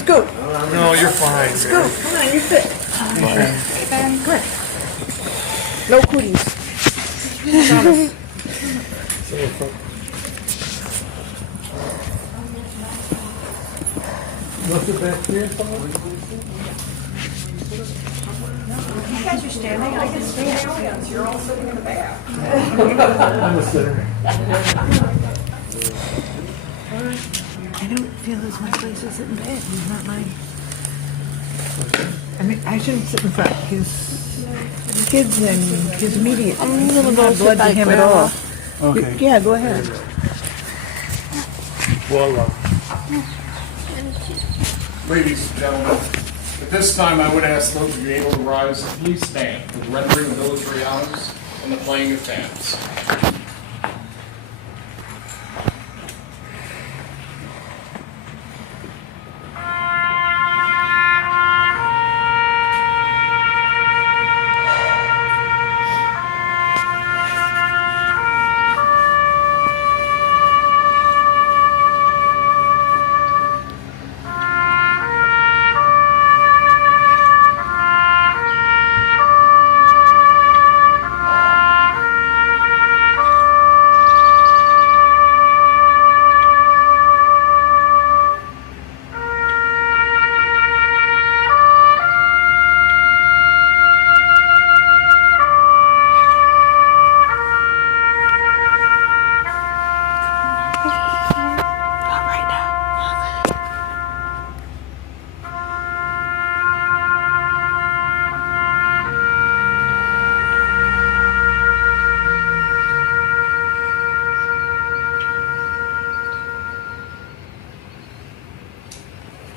Scoot. No, you're fine. Scoot. Come on, you're fit. Come on. No cooties. Promise. What's it back here? You guys are standing, I can stand. You're all sitting in the back. I'm a sitter. I don't feel as my place is sitting back. He's not mine. I mean, I shouldn't sit in front. His kids and his immediate. I'm gonna go not sit blood by to him at Grandma. all. Okay. Yeah, go ahead. Well, Ladies and gentlemen, at this time I would ask those of you able to rise to please stand for the rendering of military honors and the playing of fans. Not right now.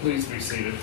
Please be seated.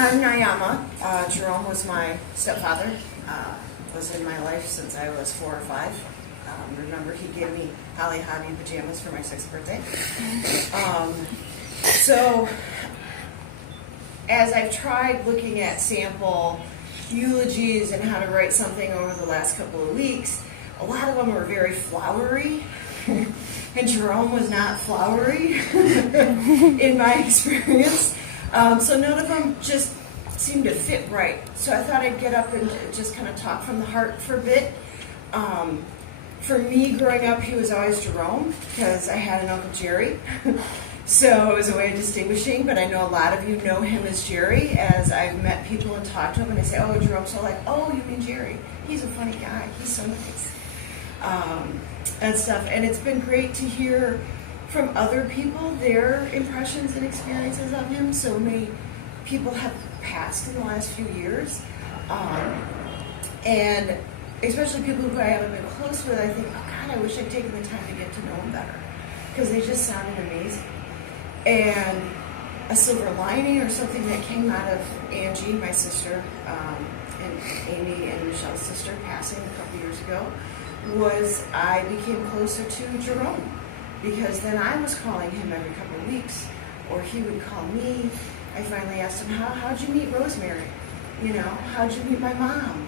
I'm Nayama. Jerome was my stepfather. Was in my life since I was 4 or 5. Remember, he gave me Holly Hobby pajamas for my 6th birthday. So, as I've tried looking at sample eulogies and how to write something over the last couple of weeks, a lot of them were very flowery. And Jerome was not flowery in my experience. So none of them just seemed to fit right. So I thought I'd get up and just kind of talk from the heart for a bit. For me, growing up, he was always Jerome because I had an Uncle Jerry. So it was a way of distinguishing, but I know a lot of you know him as Jerry, as I've met people and talked to him, and I say, oh, Jerome, so like, oh, you mean Jerry? He's a funny guy. He's so nice. And stuff. And it's been great to hear from other people their impressions and experiences of him. So many people have passed in the last few years. And especially people who I haven't been close with, I think, oh God, I wish I'd taken the time to get to know him better. Because they just sounded amazing. And a silver lining or something that came out of Angie, my sister, and Amy and Michelle's sister passing a couple years ago, was I became closer to Jerome. Because then I was calling him every couple of weeks, or he would call me. I finally asked him, how'd you meet Rosemary? You know, how'd you meet my mom?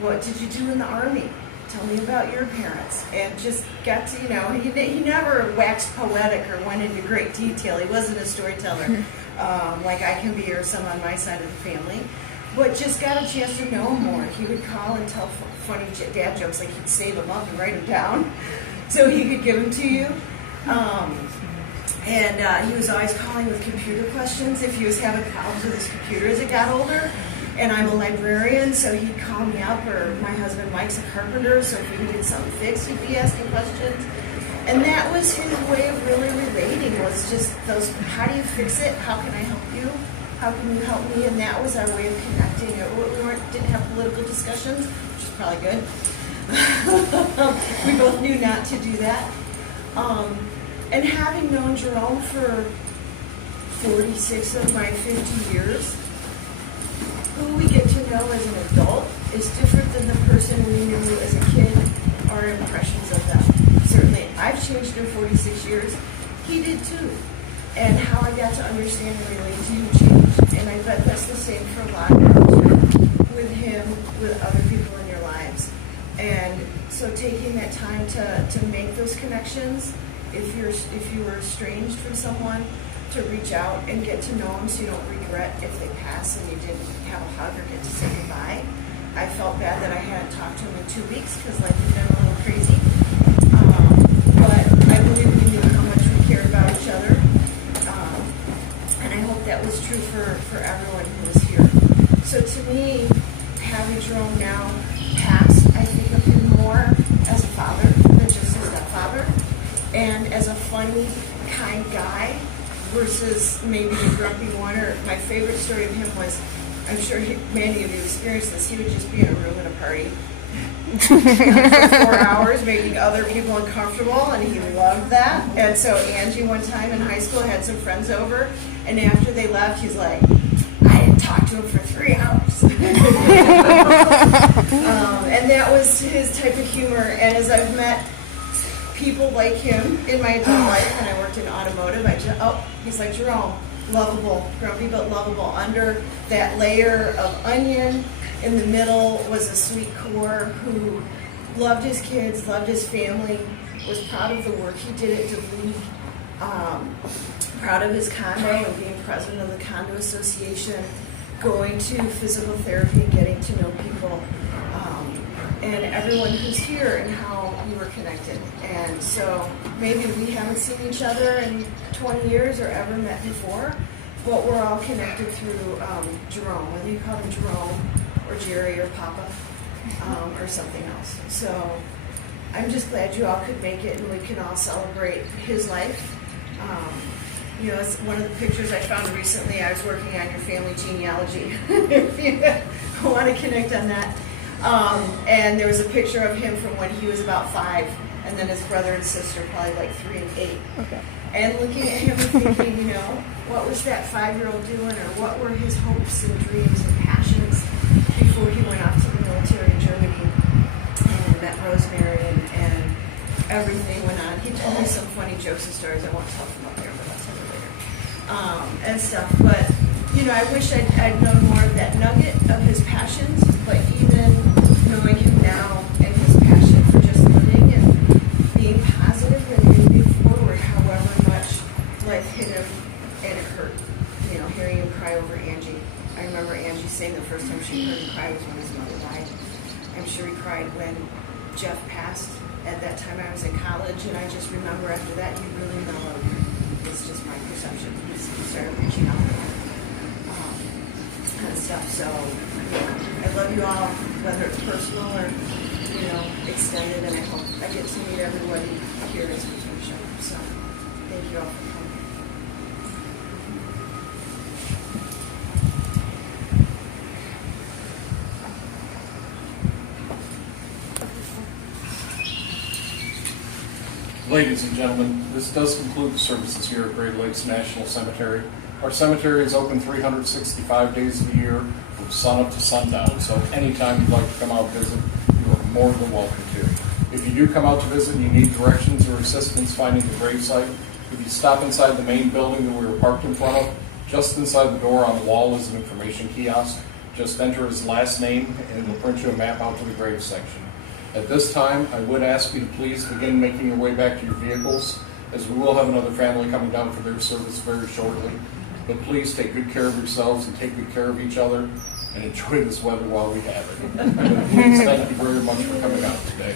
What did you do in the Army? Tell me about your parents. And just got to, you know, he never waxed poetic or went into great detail. He wasn't a storyteller like I can be or some on my side of the family. But just got a chance to know him more. He would call and tell funny dad jokes, like he'd save them up and write them down so he could give them to you. And he was always calling with computer questions if he was having problems with his computer as it got older. And I'm a librarian, so he'd call me up, or my husband Mike's a carpenter, so if we needed something fixed, he'd be asking questions. And that was his way of really relating, was just those, how do you fix it? How can I help you? How can you help me? And that was our way of connecting. We didn't have political discussions, which is probably good. We both knew not to do that. And having known Jerome for 46 of my 50 years, who we get to know as an adult is different than the person we knew as a kid, our impressions of them. Certainly, I've changed in 46 years. He did too. And how I got to understand and relate to him changed. And I bet that's the same for a lot of you, with him, with other people in your lives. And so taking that time to make those connections, if you were estranged from someone, to reach out and get to know them so you don't regret if they pass and you didn't have a hug or get to say goodbye. I felt bad that I hadn't talked to him in 2 weeks because life had been a little crazy. But I believe we knew how much we cared about each other. And I hope that was true for everyone who was here. So to me, having Jerome now pass, I think of him more as a father than just a stepfather, and as a funny, kind guy versus maybe a grumpy one. Or my favorite story of him was, I'm sure many of you experienced this, he would just be in a room at a party for 4 hours making other people uncomfortable, and he loved that. And so Angie one time in high school had some friends over, and after they left, he's like, I didn't talk to him for 3 hours. And that was his type of humor. And as I've met people like him in my adult life, when I worked in automotive, he's like Jerome, lovable, grumpy but lovable. Under that layer of onion, in the middle was a sweet core who loved his kids, loved his family, was proud of the work he did at Duluth, proud of his condo and being president of the condo association, going to physical therapy and getting to know people, and everyone who's here and how we were connected. And so maybe we haven't seen each other in 20 years or ever met before, but we're all connected through Jerome, whether you call him Jerome or Jerry or Papa or something else. So I'm just glad you all could make it and we can all celebrate his life. You know, it's one of the pictures I found recently. I was working on your family genealogy, if you want to connect on that. And there was a picture of him from when he was about 5, and then his brother and sister, probably like 3 and 8. Okay. And looking at him and thinking, you know, what was that 5-year-old doing, or what were his hopes and dreams and passions before he went off to the military in Germany and met Rosemary and everything went on. He told me some funny jokes and stories. I won't tell them up there, but that's over later. And stuff. But, you know, I wish I'd known more of that nugget of his passions, but even knowing him now and his passion for just living and being positive and moving forward, however much life hit him and it hurt. You know, hearing him cry over Angie. I remember Angie saying the first time she heard him cry was when his mother died. I'm sure he cried when Jeff passed. At that time I was in college, and I just remember after that he really mellowed. It's just my perception. He started reaching out and stuff. So, I love you all, whether it's personal or, you know, extended, and I hope I get to meet everybody here at Spring. So, thank you all for coming. Ladies and gentlemen, this does conclude the services here at Great Lakes National Cemetery. Our cemetery is open 365 days of the year from sun up to sundown, so anytime you'd like to come out and visit, you are more than welcome to. If you do come out to visit and you need directions or assistance finding the gravesite, if you stop inside the main building that we were parked in front of, just inside the door on the wall is an information kiosk. Just enter his last name and it will print you a map out to the grave section. At this time, I would ask you to please begin making your way back to your vehicles, as we will have another family coming down for their service very shortly. But please take good care of yourselves and take good care of each other and enjoy this weather while we have it. Please, thank you very much for coming out today.